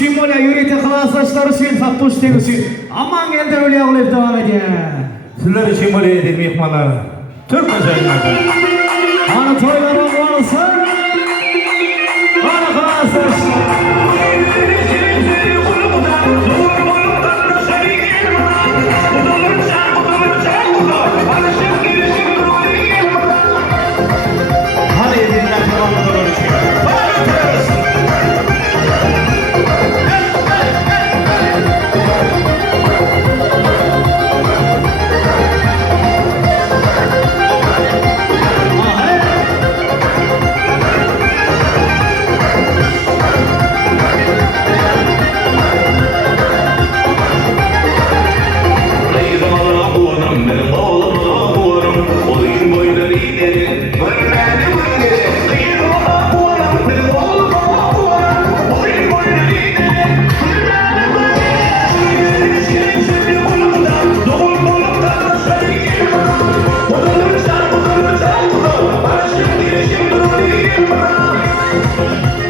Şimolya yürekte kılasaçları için, Fattuş Deniz için. Aman geldi öyle yağlayıp devam ediyor. Sizler Şimolya edin mihmanlar. Türk özellikle. Ana toylara varsa. Ana kılasaçlar. Hadi edinler tamamladılar için.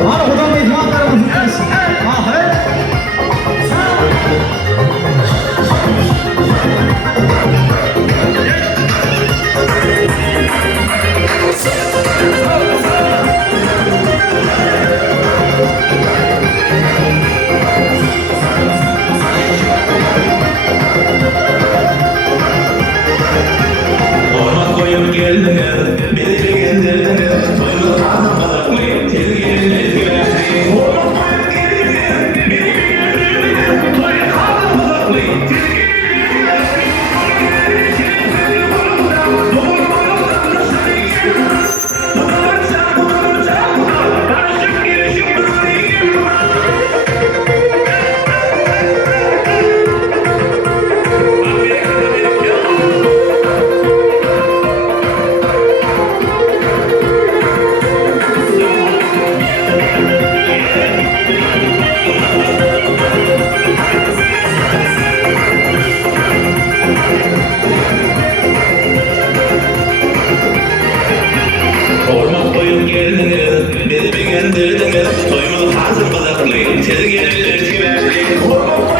Ana buradan mihmanlarımızın gelsin. Ahmet. Orman koyup geldiniz, beni getirdiniz, soyunu tanımadıklayım, çizginiz güvenmeyin. Orman koyup geldiniz, beni getirdiniz, soyunu tanımadıklayım, çizginiz güvenmeyin. Karışık girişim böyle. Orman koyup geldiniz, beni bir getirdiniz, soyumu hazır bırakmayın, çizgileri vermeyin. Orman